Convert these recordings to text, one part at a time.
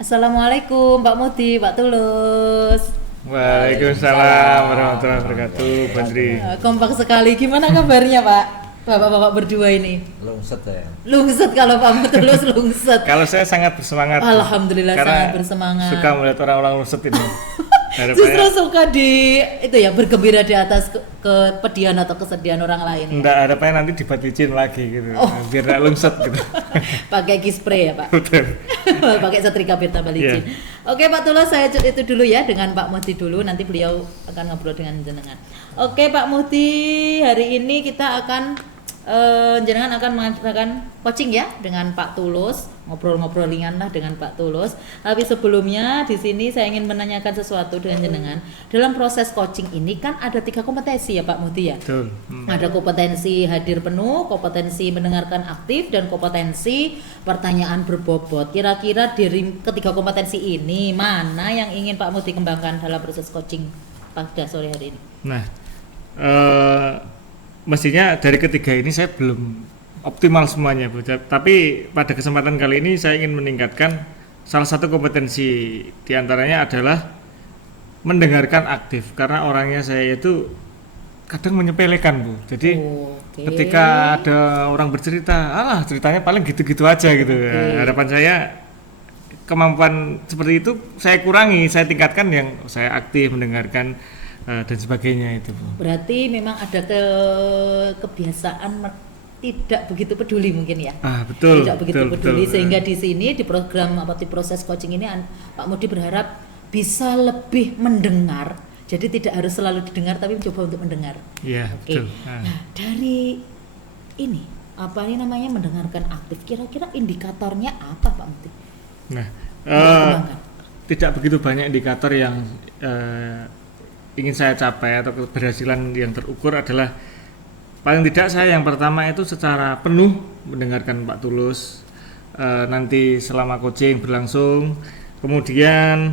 Assalamualaikum Pak Muti, Pak Tulus. Waalaikumsalam warahmatullahi wabarakatuh, Bandri. Kompak sekali. Gimana kabarnya Pak? Bapak-bapak berdua ini. Lungset ya. Lungset kalau Pak Tulus lungset. Kalau saya sangat bersemangat. Alhamdulillah karena sangat bersemangat. suka melihat orang-orang lungset ini. Justru suka di itu ya bergembira di atas kepedihan atau kesedihan orang lain. Enggak, harapannya nanti dibaticin lagi gitu. Biar enggak lungset gitu. Pakai key spray ya Pak. Betul. Pakai setrika biar tambah licin. Oke Pak Tulus, saya itu dulu ya dengan Pak Muti dulu. Nanti beliau akan ngobrol dengan jenengan. Oke Pak Muti, hari ini kita akan jenengan akan mengadakan coaching ya dengan Pak Tulus, ngobrol-ngobrol ringan lah dengan Pak Tulus. Tapi sebelumnya di sini saya ingin menanyakan sesuatu dengan jenengan. Dalam proses coaching ini kan ada 3 kompetensi ya Pak Muti ya. Betul. Ada kompetensi hadir penuh, kompetensi mendengarkan aktif, dan kompetensi pertanyaan berbobot. Kira-kira dari ketiga kompetensi ini mana yang ingin Pak Muti kembangkan dalam proses coaching pada sore hari ini? Nah, mestinya dari ketiga ini saya belum optimal semuanya, Bu. Tapi pada kesempatan kali ini saya ingin meningkatkan salah satu kompetensi diantaranya adalah mendengarkan aktif, karena orangnya saya itu kadang menyepelekan, Bu. Jadi ketika ada orang bercerita, alah ceritanya paling gitu-gitu aja gitu. Harapan saya kemampuan seperti itu saya kurangi, saya tingkatkan yang saya aktif mendengarkan dan sebagainya itu, Bu. Berarti memang ada kebiasaan tidak begitu peduli mungkin ya. Betul. Tidak begitu betul, peduli betul. sehingga di sini di program di proses coaching ini Pak Mudi berharap bisa lebih mendengar. Jadi tidak harus selalu didengar tapi mencoba untuk mendengar. Iya, Oke. betul. Nah, dari ini apa ini namanya mendengarkan aktif. Kira-kira indikatornya apa Pak Mudi? Nah, Kembangkan. tidak begitu banyak indikator yang ingin saya capai atau keberhasilan yang terukur adalah paling tidak saya yang pertama itu secara penuh mendengarkan Pak Tulus nanti selama coaching berlangsung, kemudian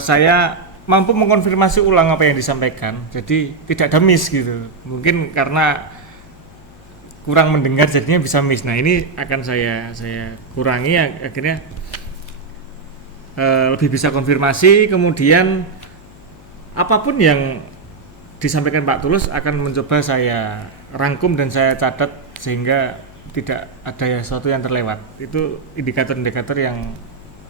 saya mampu mengkonfirmasi ulang apa yang disampaikan, jadi tidak ada miss gitu. Mungkin karena kurang mendengar jadinya bisa miss. Nah ini akan saya kurangi akhirnya lebih bisa konfirmasi, kemudian apapun yang disampaikan Pak Tulus akan mencoba saya rangkum dan saya catat sehingga tidak ada sesuatu yang terlewat. Itu indikator-indikator yang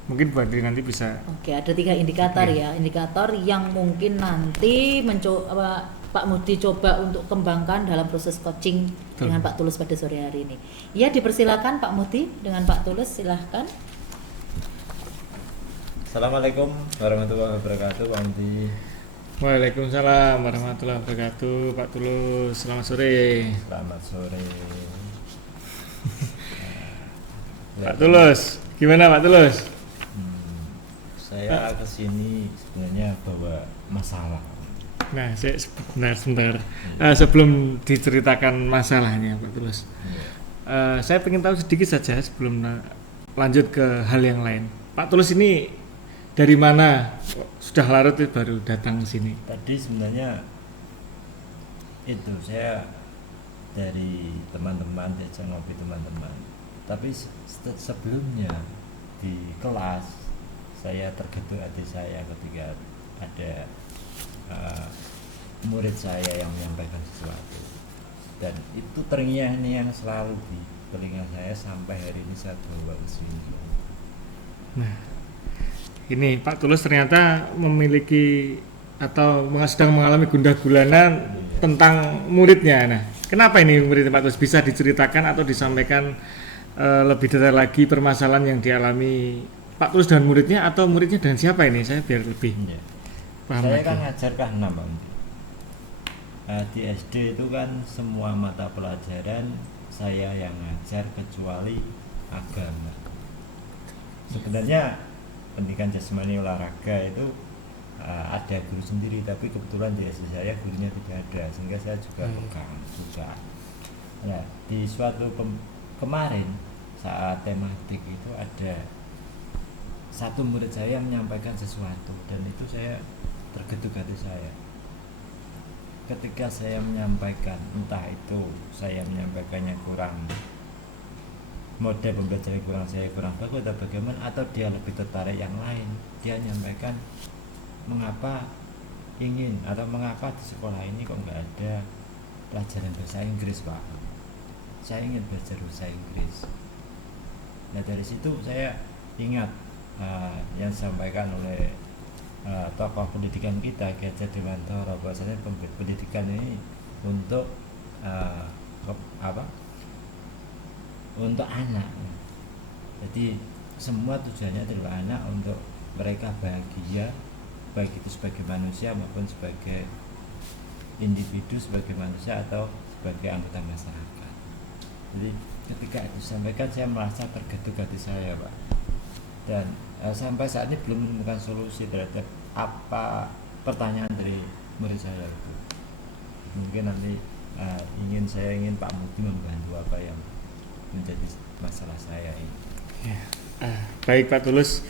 mungkin buat diri nanti bisa. Oke, ada 3 indikator ya. Indikator yang mungkin nanti Pak Mudi coba untuk kembangkan dalam proses coaching dengan Pak Tulus pada sore hari ini. Ya, dipersilakan Pak Mudi dengan Pak Tulus, silahkan. Assalamualaikum warahmatullahi wabarakatuh, Pak Mudi. Waalaikumsalam warahmatullahi wabarakatuh, Pak Tulus. Selamat sore. Selamat sore. Pak Tulus, gimana Pak Tulus? Saya kesini sebenarnya bawa masalah. Nah, sebentar. Sebelum diceritakan masalahnya, Pak Tulus, saya ingin tahu sedikit saja sebelum lanjut ke hal yang lain. Pak Tulus ini dari mana? Sudah larut baru datang ke sini? Tadi sebenarnya itu saya dari teman-teman, diajak ngopi teman-teman. Tapi sebelumnya di kelas saya tergetuk hati saya ketika ada murid saya yang menyampaikan sesuatu, dan itu terngiang-ngiang selalu di telinga saya sampai hari ini saya bawa ke sini. Nah, ini Pak Tulus ternyata memiliki atau sedang mengalami gundah gulana tentang muridnya. Nah, kenapa ini murid Pak Tulus, bisa diceritakan atau disampaikan lebih detail lagi permasalahan yang dialami Pak Tulus dengan muridnya, atau muridnya dengan siapa ini? Saya biar lebih paham. Saya lagi. kan ngajar K6, Pak Mudi. Di SD itu kan semua mata pelajaran saya yang ngajar kecuali agama. Sebenarnya pendidikan jasmani olahraga itu ada guru sendiri, tapi kebetulan di SD saya gurunya tidak ada, sehingga saya juga pegang juga. Nah, di suatu kemarin saat tematik itu ada satu murid saya menyampaikan sesuatu, dan itu saya tergetuk hati saya. Ketika saya menyampaikan, entah itu saya menyampaikannya kurang mode pembelajaran saya kurang bagus atau bagaimana, atau dia lebih tertarik yang lain, dia nyampaikan mengapa ingin atau mengapa di sekolah ini kok nggak ada pelajaran bahasa Inggris Pak, saya ingin belajar bahasa Inggris. Nah dari situ saya ingat yang disampaikan oleh tokoh pendidikan kita Ki Hajar Dewantara, bahwasanya pendidikan ini untuk untuk anak. Jadi semua tujuannya adalah anak, untuk mereka bahagia, baik itu sebagai manusia maupun sebagai individu, sebagai manusia atau sebagai anggota masyarakat. Jadi ketika itu disampaikan, saya merasa tergetuk hati saya Pak, dan sampai saat ini belum menemukan solusi terhadap apa pertanyaan dari murid saya itu. Mungkin nanti saya ingin Pak Muti membantu apa yang menjadi masalah saya ini. Ya. Baik Pak Tulus,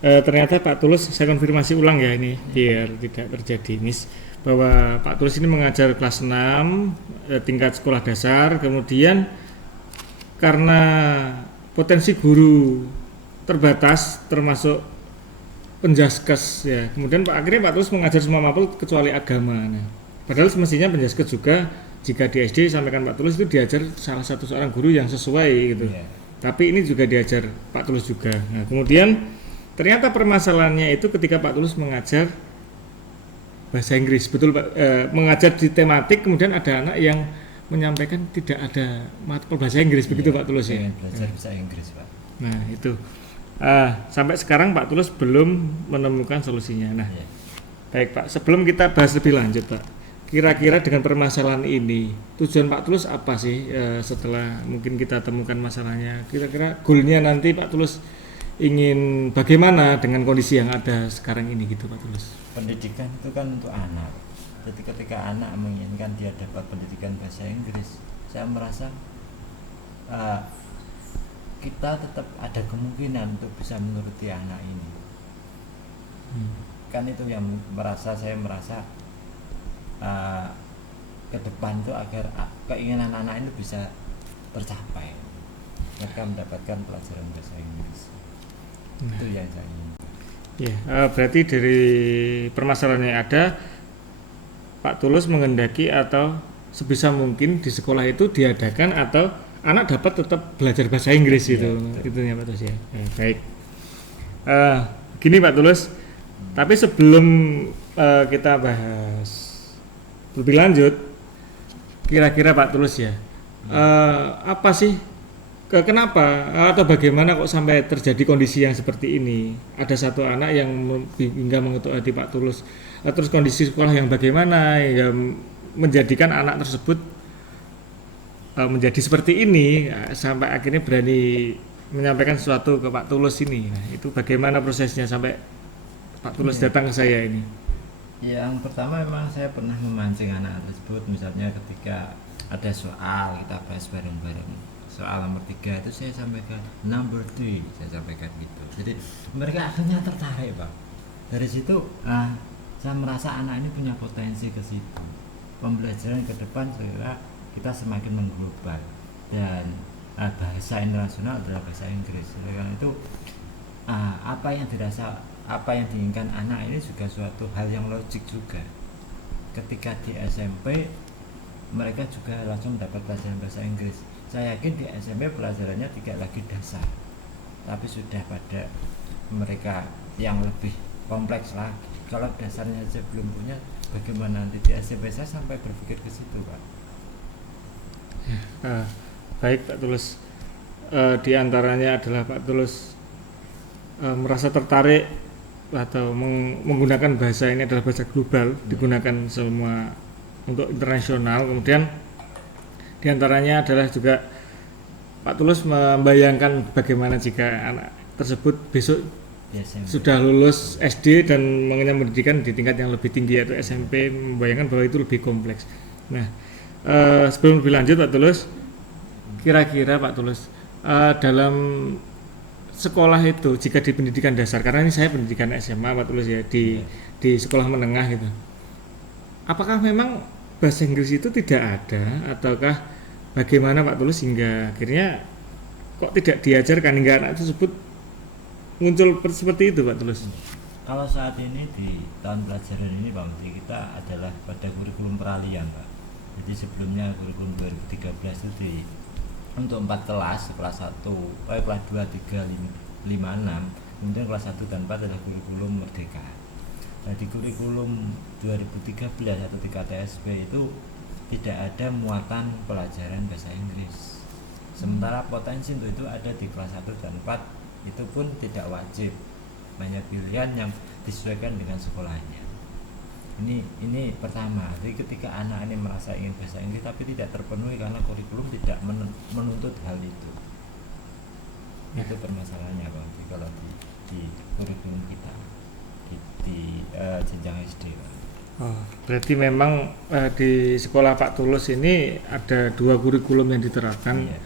ternyata Pak Tulus, saya konfirmasi ulang ya ini biar tidak terjadi miss, bahwa Pak Tulus ini mengajar kelas 6 tingkat sekolah dasar, kemudian karena potensi guru terbatas termasuk penjaskes ya, kemudian akhirnya Pak Tulus mengajar semua matkul kecuali agama. Nah, padahal semestinya penjaskes juga jika di SD sampaikan Pak Tulus itu diajar salah satu seorang guru yang sesuai gitu. Yeah. Tapi ini juga diajar Pak Tulus juga. Nah, kemudian ternyata permasalahannya itu ketika Pak Tulus mengajar bahasa Inggris, betul Pak, mengajar di tematik, kemudian ada anak yang menyampaikan tidak ada matkul bahasa Inggris, begitu Pak Tulus ya. Belajar bahasa Inggris Pak. Nah itu sampai sekarang Pak Tulus belum menemukan solusinya. Nah, baik Pak, sebelum kita bahas lebih lanjut Pak, kira-kira dengan permasalahan ini tujuan Pak Tulus apa sih setelah mungkin kita temukan masalahnya? Kira-kira goalnya nanti Pak Tulus ingin bagaimana dengan kondisi yang ada sekarang ini gitu Pak Tulus? Pendidikan itu kan untuk anak. Jadi ketika anak menginginkan dia dapat pendidikan bahasa Inggris, saya merasa kita tetap ada kemungkinan untuk bisa menuruti anak ini. Kan itu yang saya merasa ke depan itu agar keinginan anak itu bisa tercapai, mereka mendapatkan pelajaran bahasa Inggris. Itu yang saya ingin. Ya, berarti dari permasalahan yang ada, Pak Tulus menghendaki atau sebisa mungkin di sekolah itu diadakan atau anak dapat tetap belajar bahasa Inggris itu ya Pak Tulus ya. Baik. Gini Pak Tulus, tapi sebelum kita bahas lebih lanjut, kira-kira Pak Tulus ya, apa sih kenapa atau bagaimana kok sampai terjadi kondisi yang seperti ini? Ada satu anak yang hingga mengetuk hati Pak Tulus, terus kondisi sekolah yang bagaimana yang menjadikan anak tersebut menjadi seperti ini sampai akhirnya berani menyampaikan sesuatu ke Pak Tulus ini. Nah, itu bagaimana prosesnya sampai Pak Tulus datang ke saya ini? Yang pertama memang saya pernah memancing anak tersebut, misalnya ketika ada soal kita bahas bareng-bareng. Soal nomor 3 itu saya sampaikan number 3, saya sampaikan gitu. Jadi mereka akhirnya tertarik Pak. Dari situ saya merasa anak ini punya potensi ke situ. Pembelajaran ke depan saya kira kita semakin mengglobal, dan bahasa internasional adalah bahasa Inggris. Karena itu apa yang diinginkan anak ini juga suatu hal yang logik juga. Ketika di SMP mereka juga langsung mendapat pelajaran bahasa Inggris. Saya yakin di SMP pelajarannya tidak lagi dasar, tapi sudah pada mereka yang lebih kompleks lagi. Kalau dasarnya saja belum punya, bagaimana nanti di SMP? Saya sampai berpikir ke situ Pak. Baik Pak Tulus, di antaranya adalah Pak Tulus merasa tertarik atau menggunakan bahasa ini adalah bahasa global, digunakan semua untuk internasional. Kemudian di antaranya adalah juga Pak Tulus membayangkan bagaimana jika anak tersebut besok sudah lulus SD dan mengenyam pendidikan di tingkat yang lebih tinggi yaitu SMP, membayangkan bahwa itu lebih kompleks. Nah, sebelum lebih lanjut Pak Tulus, kira-kira Pak Tulus dalam sekolah itu jika di pendidikan dasar, karena ini saya pendidikan SMA Pak Tulus ya, di sekolah menengah gitu, apakah memang bahasa Inggris itu tidak ada ataukah bagaimana Pak Tulus hingga akhirnya kok tidak diajarkan hingga anak tersebut muncul seperti itu Pak Tulus? Kalau saat ini di tahun pelajaran ini Pak Menteri, kita adalah pada kurikulum peralihan Pak. Jadi sebelumnya kurikulum 2013 itu untuk 4 kelas, kelas 1, kelas 2, 3, 5, 6, kemudian kelas 1 dan 4 adalah kurikulum merdeka. Nah di kurikulum 2013 atau 3TSP itu tidak ada muatan pelajaran bahasa Inggris. Sementara potensi untuk itu ada di kelas 1 dan 4, itu pun tidak wajib, hanya pilihan yang disesuaikan dengan sekolahnya. Ini pertama. Jadi ketika anak ini merasa ingin bahasa Inggris tapi tidak terpenuhi karena kurikulum tidak menuntut hal itu. Itu permasalahannya Pak, kalau di kurikulum kita di jenjang SD Pak. Oh, berarti memang di sekolah Pak Tulus ini ada 2 kurikulum yang diterapkan. Iya.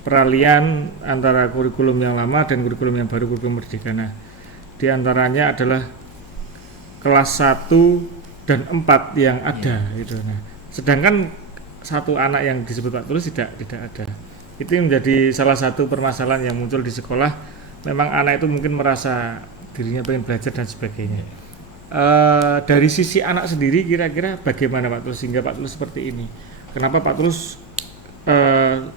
Peralihan antara kurikulum yang lama dan kurikulum yang baru, kurikulum merdeka. Nah, di antaranya adalah kelas 1 dan 4 yang ada gitu. Nah, sedangkan satu anak yang disebut Pak Tulus tidak ada. Itu menjadi salah satu permasalahan yang muncul di sekolah. Memang anak itu mungkin merasa dirinya pengen belajar dan sebagainya. Dari sisi anak sendiri kira-kira bagaimana Pak Tulus hingga Pak Tulus seperti ini? Kenapa Pak Tulus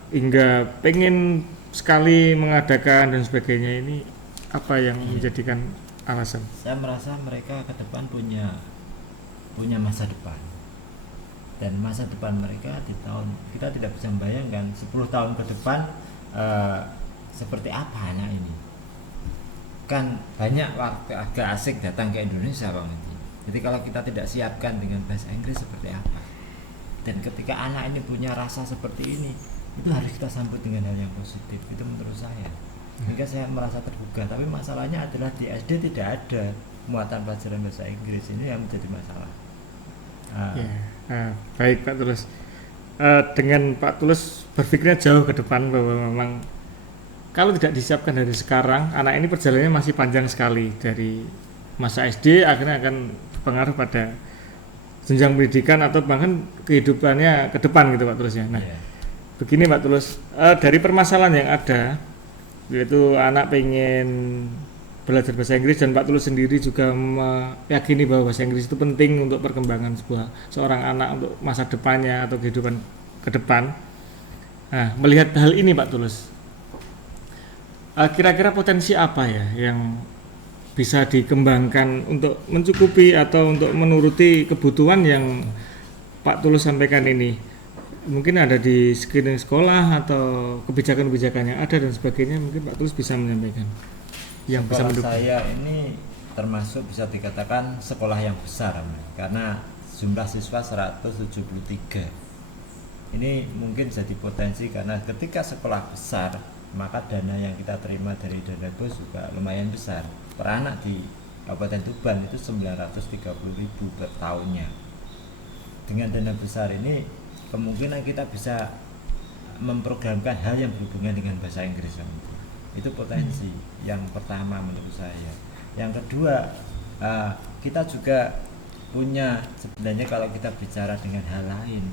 hingga pengen sekali mengadakan dan sebagainya ini, apa yang menjadikan alasan? Saya merasa mereka ke depan punya masa depan, dan masa depan mereka di tahun, kita tidak bisa membayangkan 10 tahun ke depan seperti apa anak ini. Kan banyak waktu agak asik datang ke Indonesia Pak Menteri. Jadi kalau kita tidak siapkan dengan bahasa Inggris seperti apa, dan ketika anak ini punya rasa seperti ini, itu harus kita sambut dengan hal yang positif. Itu menurut saya. Sehingga saya merasa tergugah. Tapi masalahnya adalah di SD tidak ada muatan pelajaran bahasa Inggris. Ini yang menjadi masalah. Baik Pak Tulus. Dengan Pak Tulus berpikirnya jauh ke depan bahwa memang kalau tidak disiapkan dari sekarang, anak ini perjalanannya masih panjang sekali, dari masa SD akhirnya akan berpengaruh pada jenjang pendidikan atau bahkan kehidupannya ke depan gitu Pak Tulus ya. Nah, begini Pak Tulus, dari permasalahan yang ada, yaitu anak pengen belajar bahasa Inggris dan Pak Tulus sendiri juga meyakini bahwa bahasa Inggris itu penting untuk perkembangan seorang anak untuk masa depannya atau kehidupan ke depan. Nah, melihat hal ini Pak Tulus, kira-kira potensi apa ya yang bisa dikembangkan untuk mencukupi atau untuk menuruti kebutuhan yang Pak Tulus sampaikan ini? Mungkin ada di screening sekolah atau kebijakan-kebijakan yang ada dan sebagainya, mungkin Pak Tulus bisa menyampaikan yang bisa mendukung. Saya ini termasuk bisa dikatakan sekolah yang besar karena jumlah siswa 173. Ini mungkin jadi potensi karena ketika sekolah besar maka dana yang kita terima dari dana bos juga lumayan besar. Per anak di Kabupaten Tuban itu 930.000 per tahunnya. Dengan dana besar ini kemungkinan kita bisa memprogramkan hal yang berhubungan dengan bahasa Inggris. Itu potensi yang pertama menurut saya. Yang kedua, kita juga punya sebenarnya kalau kita bicara dengan hal lain,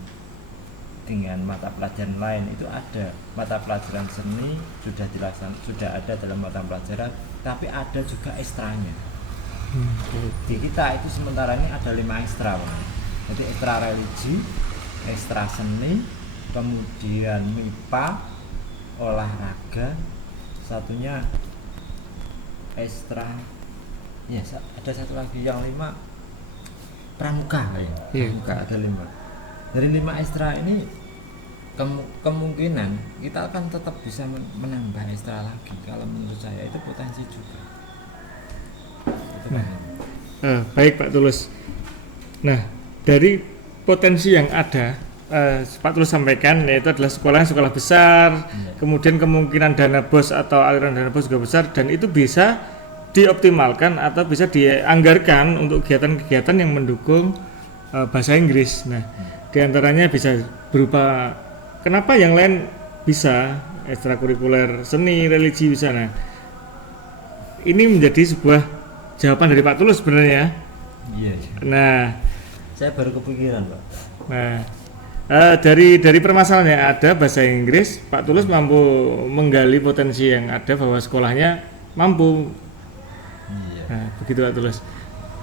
dengan mata pelajaran lain itu ada mata pelajaran seni sudah ada dalam mata pelajaran, tapi ada juga ekstranya. Di kita itu sementara ini ada 5 ekstra, jadi ekstra religi, ekstra seni, kemudian MIPA, olahraga, satunya ekstra, ya ada satu lagi yang 5 pramuka ya. Pramuka ada 5. Dari 5 ekstra ini kemungkinan kita akan tetap bisa menambah ekstra lagi. Kalau menurut saya itu potensi juga. Itu baik Pak Tulus. Nah, dari potensi yang ada, Pak Tulus sampaikan yaitu adalah sekolah besar, kemudian kemungkinan dana bos atau aliran dana bos juga besar, dan itu bisa dioptimalkan atau bisa dianggarkan untuk kegiatan-kegiatan yang mendukung bahasa Inggris. Nah, diantaranya bisa berupa, kenapa yang lain bisa ekstrakurikuler seni, religi bisa. Nah, ini menjadi sebuah jawaban dari Pak Tulus sebenarnya. Iya. Nah, saya baru kepikiran Pak. Nah, Dari permasalahan yang ada bahasa Inggris, Pak Tulus mampu menggali potensi yang ada bahwa sekolahnya mampu. Iya. Nah, begitu Pak Tulus.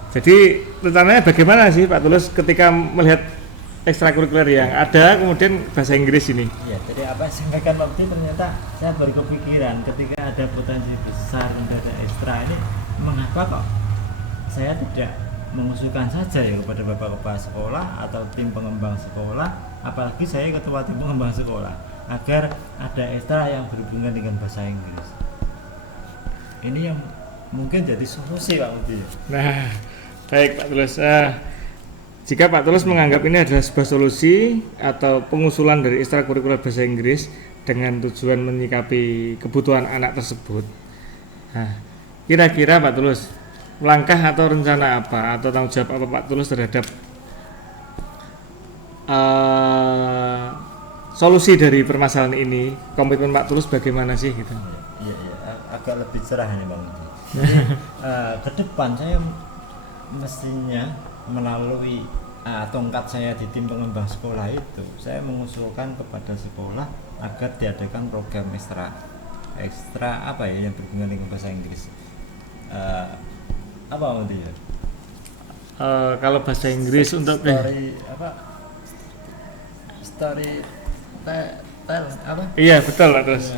Jadi rencananya bagaimana sih Pak Tulus ketika melihat ekstrakurikuler yang ada kemudian bahasa Inggris ini? Iya, jadi apa yang sampaikan waktu itu ternyata saya baru kepikiran ketika ada potensi besar untuk ada ekstra ini, mengapa kok saya tidak mengusulkan saja ya kepada Bapak Kepala Sekolah atau tim pengembang sekolah, apalagi saya ketua tim pengembang sekolah, agar ada ekstra yang berhubungan dengan bahasa Inggris. Ini yang mungkin jadi solusi Pak Budi. Nah, baik Pak Tulus. Jika Pak Tulus menganggap ini adalah sebuah solusi atau pengusulan dari ekstrakurikuler bahasa Inggris dengan tujuan menyikapi kebutuhan anak tersebut, nah, kira-kira Pak Tulus langkah atau rencana apa atau tanggung jawab apa Pak Tulus terhadap solusi dari permasalahan ini? Komitmen Pak Tulus bagaimana sih gitu? Iya, agak lebih cerah nih Bang Budi. Jadi ke depan saya mestinya melalui tongkat saya di tim pengembang sekolah itu, saya mengusulkan kepada sekolah agar diadakan program ekstra apa ya yang berhubungan dengan bahasa Inggris. Apa nanti ya? Kalau bahasa Inggris untuk storytelling apa? Iya betul Pak Tulus.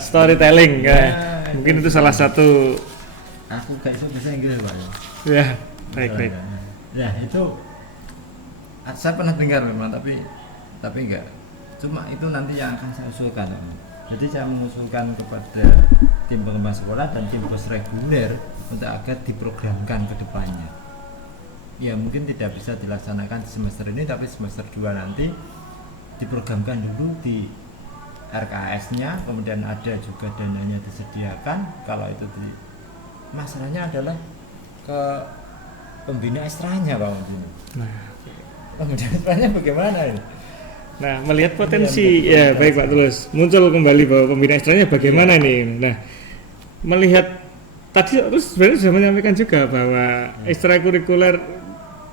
Storytelling mungkin itu salah satu. Aku gak iso bahasa Inggris Pak. Ya baik. Ya itu saya pernah dengar memang tapi enggak. Cuma itu nanti yang akan saya usulkan. Jadi saya mengusulkan kepada tim pengembang sekolah dan tim bos reguler untuk agar diprogramkan ke depannya. Ya mungkin tidak bisa dilaksanakan di semester ini tapi semester 2 nanti diprogramkan dulu di RKS-nya, kemudian ada juga dananya disediakan. Kalau itu masalahnya adalah ke pembina ekstranya Pak Mudin. Nah, pembina ekstranya bagaimana ini? Nah, melihat potensi ya baik Pak Tulus, muncul kembali bahwa pembina ekstranya bagaimana nih. Nah, melihat tadi terus sebenarnya sudah menyampaikan juga bahwa ekstrakurikuler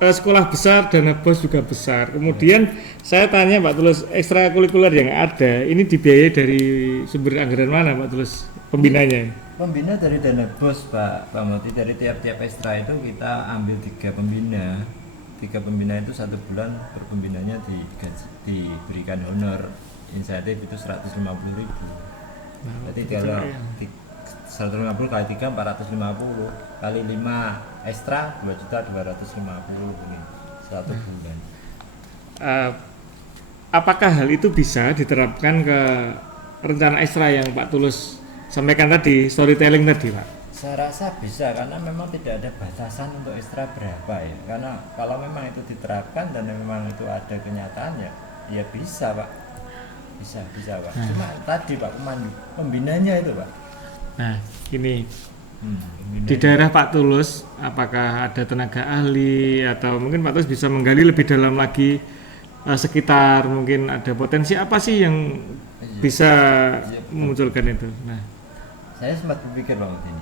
sekolah besar dana bos juga besar. Kemudian saya tanya Pak Tulus, ekstrakurikuler yang ada ini dibiayai dari sumber anggaran mana Pak Tulus pembinanya? Pembina dari dana bos Pak Moti, dari tiap-tiap ekstra itu kita ambil 3 pembina. 3 pembina itu 1 bulan per pembinanya diberikan honor insentif itu 150.000. Jadi kalau 150 kali 3 450 kali 5 ekstra 2.250.000 ini 1 bulan. Apakah hal itu bisa diterapkan ke rencana ekstra yang Pak Tulus sampaikan tadi, storytelling tadi Pak? Saya rasa bisa karena memang tidak ada batasan untuk ekstra berapa ya. Karena kalau memang itu diterapkan dan memang itu ada kenyataannya, ya bisa Pak. Bisa Pak. Cuma tadi Pak pembinanya itu Pak. Nah ini di daerah Pak Tulus apakah ada tenaga ahli atau mungkin Pak Tulus bisa menggali lebih dalam lagi sekitar mungkin ada potensi apa sih yang bisa memunculkan itu? Nah, saya sempat berpikir Bang ini,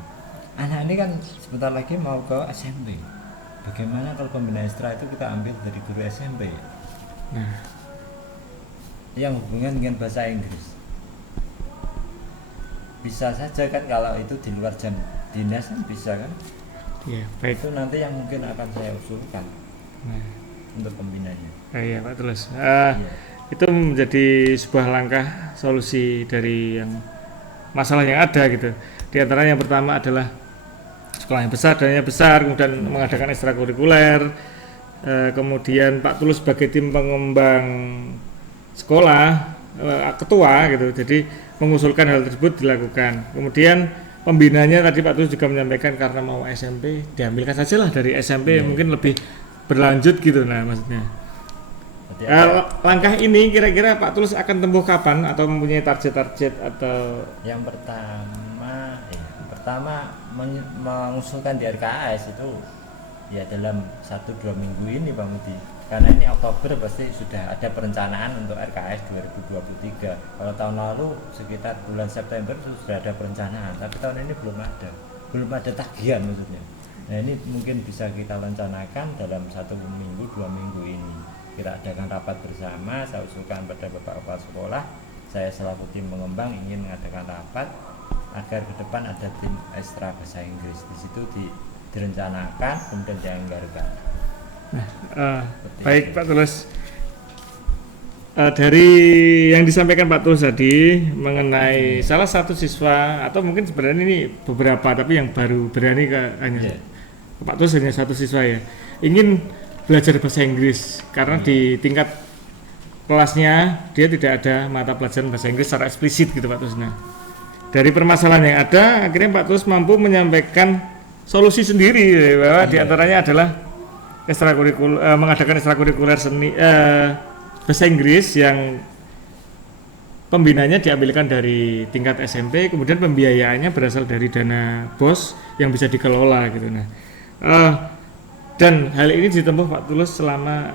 anak ini kan sebentar lagi mau ke SMP. Bagaimana kalau pembina ekstra itu kita ambil dari guru SMP? nah, yang hubungan dengan bahasa Inggris. Bisa saja kan kalau itu di luar jam dinas kan bisa kan? ya baik. Itu nanti yang mungkin akan saya usulkan untuk pembinanya. Iya Pak Tulus. Itu menjadi sebuah langkah solusi dari yang masalah yang ada gitu. Di antara yang pertama adalah sekolah yang besar, dananya besar, kemudian mengadakan ekstrakurikuler. Kemudian Pak Tulus sebagai tim pengembang sekolah, ketua gitu. Jadi mengusulkan hal tersebut dilakukan. Kemudian pembinanya tadi Pak Tulus juga menyampaikan karena mau SMP, diambilkan saja lah dari SMP mungkin lebih berlanjut gitu. Nah maksudnya. Langkah ini kira-kira Pak Tulus akan tempuh kapan atau mempunyai target-target atau yang pertama mengusulkan di RKS itu ya dalam 1-2 minggu ini Bang Budi, karena ini Oktober pasti sudah ada perencanaan untuk RKS 2023. Kalau tahun lalu sekitar bulan September sudah ada perencanaan, tapi tahun ini belum ada tagihan maksudnya. Nah ini mungkin bisa kita rencanakan dalam 1 minggu 2 minggu ini. kira adakan rapat bersama, saya usulkan pada Bapak Kepala Sekolah, saya selaku tim pengembang ingin mengadakan rapat agar ke depan ada tim ekstra bahasa Inggris. Di situ direncanakan kemudian dianggarkan. Baik Pak Tulus, dari yang disampaikan Pak Tulus tadi mengenai salah satu siswa atau mungkin sebenarnya ini beberapa tapi yang baru berani hanya Pak Tulus hanya satu siswa ya, ingin belajar bahasa Inggris karena di tingkat kelasnya dia tidak ada mata pelajaran bahasa Inggris secara eksplisit gitu Pak Tulus. Nah, dari permasalahan yang ada akhirnya Pak Tulus mampu menyampaikan solusi sendiri bahwa diantaranya adalah mengadakan ekstrakurikuler seni bahasa Inggris yang pembinanya diambilkan dari tingkat SMP, kemudian pembiayaannya berasal dari dana BOS yang bisa dikelola gitu. Nah, dan hal ini ditempuh Pak Tulus selama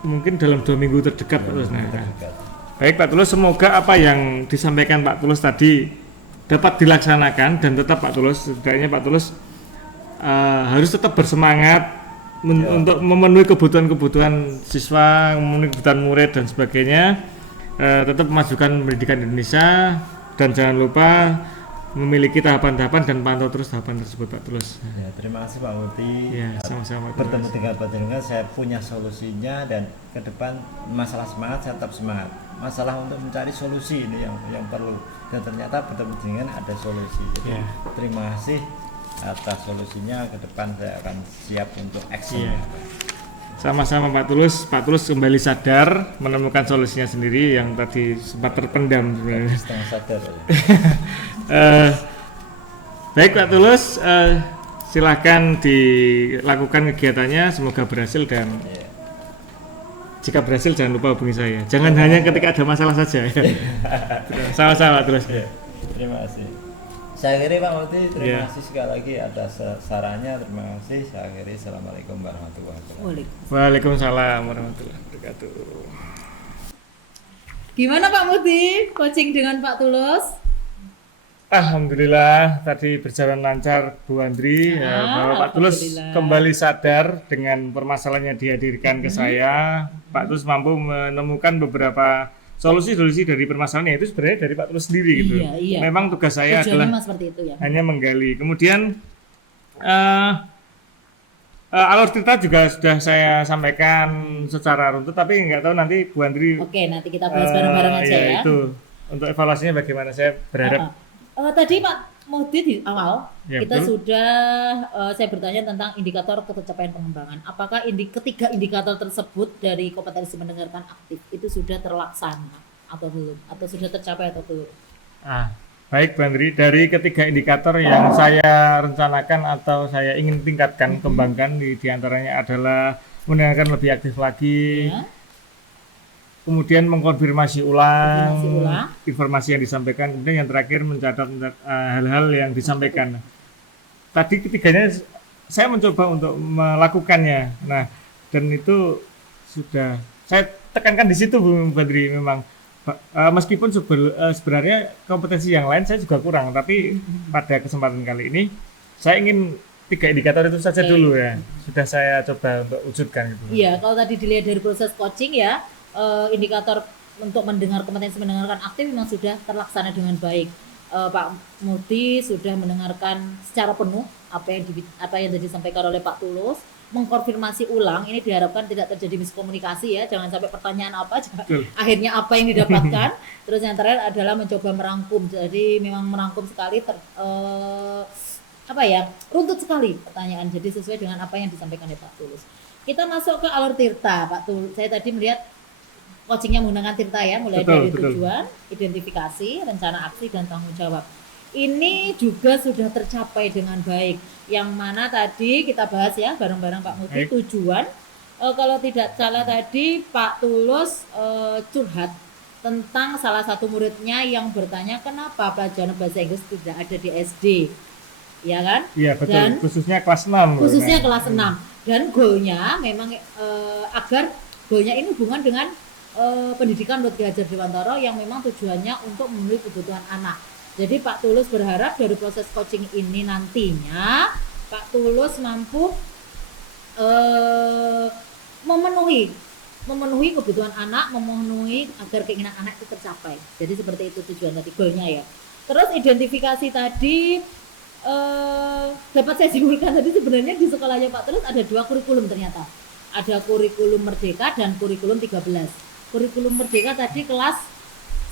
mungkin dalam 2 minggu terdekat Pak Tulus. Nah, baik Pak Tulus, semoga apa yang disampaikan Pak Tulus tadi dapat dilaksanakan dan tetap Pak Tulus, setidaknya Pak Tulus harus tetap bersemangat untuk memenuhi kebutuhan siswa, memenuhi kebutuhan murid dan sebagainya, tetap memajukan pendidikan Indonesia dan jangan lupa memiliki tahapan-tahapan dan pantau terus tahapan tersebut Pak Tulus. Ya, terima kasih Pak Muti. Ya, sama-sama. Bertemu dengan Pak Jenengan, saya punya solusinya dan ke depan masalah semangat saya tetap semangat. Masalah untuk mencari solusi ini yang perlu, dan ternyata bertemu dengan ada solusi. Jadi terima kasih atas solusinya, ke depan saya akan siap untuk action. Sama-sama Pak Tulus. Pak Tulus kembali sadar menemukan solusinya sendiri yang tadi sempat terpendam sebenarnya. Setengah sadar. Baik Pak Tulus, silahkan dilakukan kegiatannya, semoga berhasil dan jika berhasil jangan lupa hubungi saya. Jangan hanya ketika ada masalah saja. Sama-sama Pak Tulus. Terima kasih. Saya akhiri Pak Muti, terima kasih sekali lagi atas sarannya, terima kasih. Saya akhiri, Assalamualaikum warahmatullahi wabarakatuh. Waalaikumsalam warahmatullahi wabarakatuh. Gimana Pak Muti coaching dengan Pak Tulus? Alhamdulillah tadi berjalan lancar Bu Andri, bahwa Pak Tulus kembali sadar dengan permasalahan yang dihadirkan ke saya. Pak Tulus mampu menemukan beberapa solusi dari permasalahannya, itu sebenarnya dari Pak Tulus sendiri gitu. Iya. Memang tugas saya adalah seperti itu, ya. hanya menggali. Kemudian alur cerita juga sudah saya sampaikan secara runtut, tapi nggak tahu nanti Bu Andri. Oke, nanti kita bahas bareng-bareng aja ya. Itu untuk evaluasinya bagaimana, saya berharap. Tadi Pak Muti di awal kita betul. sudah saya bertanya tentang indikator pencapaian pengembangan. Apakah ketiga indikator tersebut dari kompetensi mendengarkan aktif itu sudah terlaksana atau belum? Atau sudah tercapai atau belum? Baik Bu Andri, dari ketiga indikator yang saya rencanakan atau saya ingin tingkatkan, kembangkan di antaranya adalah mendengarkan lebih aktif lagi. Kemudian mengkonfirmasi ulang informasi yang disampaikan, kemudian yang terakhir mencatat hal-hal yang disampaikan. Tadi ketiganya saya mencoba untuk melakukannya. Nah, dan itu sudah saya tekankan di situ Bu Badri, memang meskipun sebenarnya kompetensi yang lain saya juga kurang, tapi pada kesempatan kali ini saya ingin 3 indikator itu saja dulu ya. Sudah saya coba untuk wujudkan gitu. Iya, kalau tadi dilihat dari proses coaching ya, indikator untuk kompetensi mendengarkan aktif memang sudah terlaksana dengan baik. Pak Muti sudah mendengarkan secara penuh apa yang tadi disampaikan oleh Pak Tulus, mengkonfirmasi ulang. Ini diharapkan tidak terjadi miskomunikasi ya, jangan sampai pertanyaan akhirnya apa yang didapatkan. Terus yang terakhir adalah mencoba merangkum. Jadi memang merangkum sekali runtut sekali pertanyaan. Jadi sesuai dengan apa yang disampaikan oleh Pak Tulus. Kita masuk ke alur tirta Pak Tulus. Saya tadi melihat coachingnya menggunakan tirta ya, mulai dari tujuan, identifikasi, rencana aksi, dan tanggung jawab. Ini juga sudah tercapai dengan baik. Yang mana tadi kita bahas ya bareng-bareng Pak Muti, tujuan. Kalau tidak salah tadi Pak Tulus curhat tentang salah satu muridnya yang bertanya kenapa pelajaran bahasa Inggris tidak ada di SD. Ya kan? Iya betul, dan khususnya kelas 6. Kelas 6. Dan goalnya memang agar goalnya ini hubungan dengan pendidikan Lutfi Hajar Dewantara yang memang tujuannya untuk memenuhi kebutuhan anak. Jadi Pak Tulus berharap dari proses coaching ini nantinya Pak Tulus mampu memenuhi memenuhi kebutuhan anak, memenuhi agar keinginan anak itu tercapai. Jadi seperti itu tujuan tadi, goalnya ya. Terus identifikasi tadi dapat saya simpulkan tadi sebenarnya di sekolahnya Pak Tulus ada 2 kurikulum ternyata. Ada kurikulum Merdeka dan kurikulum 13. Kurikulum Merdeka tadi kelas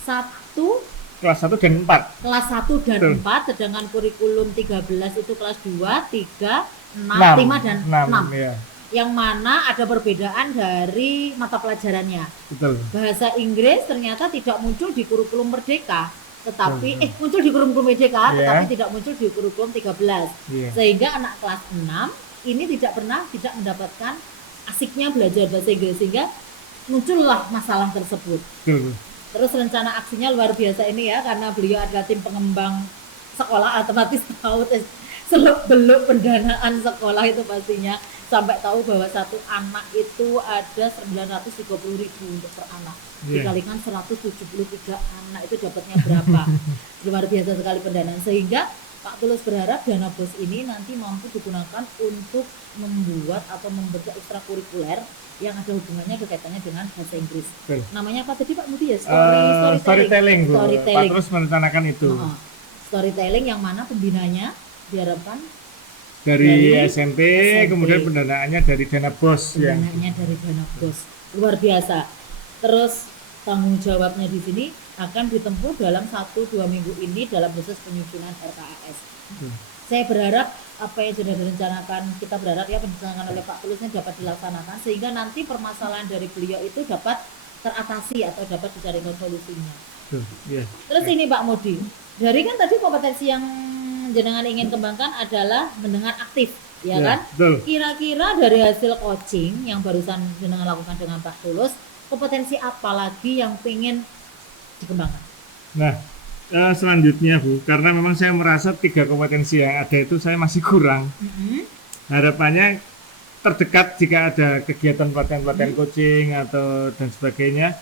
1 Kelas 1 dan 4. kelas 1 dan Betul. 4, sedangkan kurikulum 13 itu kelas 2, 3, 6, 6, 5 dan 6. ya. Yang mana ada perbedaan dari mata pelajarannya. Betul. Bahasa Inggris ternyata tidak muncul di kurikulum Merdeka, tetapi muncul di kurikulum Merdeka, Iya. tetapi tidak muncul di kurikulum 13. Iya. Sehingga anak kelas 6 ini tidak mendapatkan asiknya belajar bahasa Inggris, sehingga muncullah masalah tersebut. Betul. Terus rencana aksinya luar biasa ini ya, karena beliau adalah tim pengembang sekolah, otomatis tahu seluk-beluk pendanaan sekolah itu pastinya, sampai tahu bahwa satu anak itu ada 930.000 untuk per anak. Iya. Dikalikan 173 anak itu dapatnya berapa? Luar biasa sekali pendanaan, sehingga Pak Tulus berharap dana BOS ini nanti mampu digunakan untuk membuat atau membentuk ekstrakurikuler yang ada hubungannya kaitannya dengan bahasa Inggris. Betul. Namanya apa tadi Pak Mudi ya? Storytelling, Bu. Pak Storytelling. Tulus merencanakan itu. Heeh. Storytelling yang mana pembinanya diharapkan Dari Dari SMP, SMP. kemudian pendanaannya dari dana BOS yang pendanaannya dari dana BOS. Luar biasa. Terus tanggung jawabnya di sini akan ditempuh dalam 1-2 minggu ini dalam proses penyusunan RKAS. Saya berharap apa yang sudah direncanakan, kita berharap ya direncanakan oleh Pak Tulusnya dapat dilaksanakan, sehingga nanti permasalahan dari beliau itu dapat teratasi atau dapat dicarikan solusinya. Tuh, iya. Terus ini Pak Mudi, dari kan tadi kompetensi yang jenengan ingin kembangkan adalah mendengar aktif, ya kan? Betul. Kira-kira dari hasil coaching yang barusan jenengan lakukan dengan Pak Tulus, kompetensi apa lagi yang ingin dikembangkan? Nah, selanjutnya Bu, karena memang saya merasa 3 kompetensi yang ada itu saya masih kurang. Harapannya terdekat jika ada kegiatan pelatihan-pelatihan coaching atau dan sebagainya,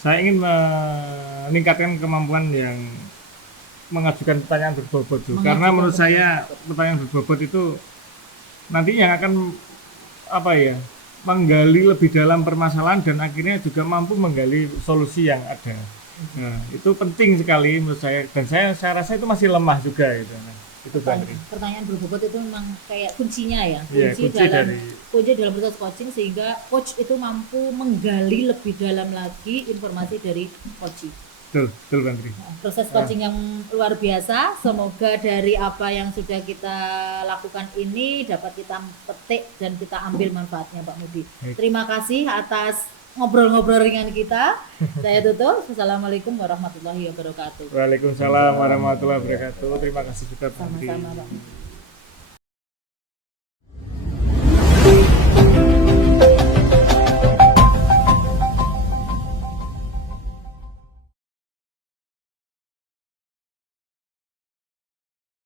saya ingin meningkatkan kemampuan yang mengajukan pertanyaan berbobot Bu. Karena menurut saya pertanyaan berbobot itu nanti yang akan menggali lebih dalam permasalahan dan akhirnya juga mampu menggali solusi yang ada. Nah, itu penting sekali menurut saya, dan saya rasa itu masih lemah juga gitu. Nah, itu Pertanyaan berbobot itu memang kayak kuncinya ya, Iya, kunci dalam proses coaching, sehingga coach itu mampu menggali lebih dalam lagi informasi dari coaching. Betul Bantri. Proses coaching yang luar biasa. Semoga dari apa yang sudah kita lakukan ini dapat kita petik dan kita ambil manfaatnya Pak Mudi. Baik. Terima kasih atas ngobrol-ngobrol ringan kita. Saya tutup. Assalamualaikum warahmatullahi wabarakatuh. Waalaikumsalam warahmatullahi wabarakatuh. Terima kasih juga Bantri. Sama-sama Pak.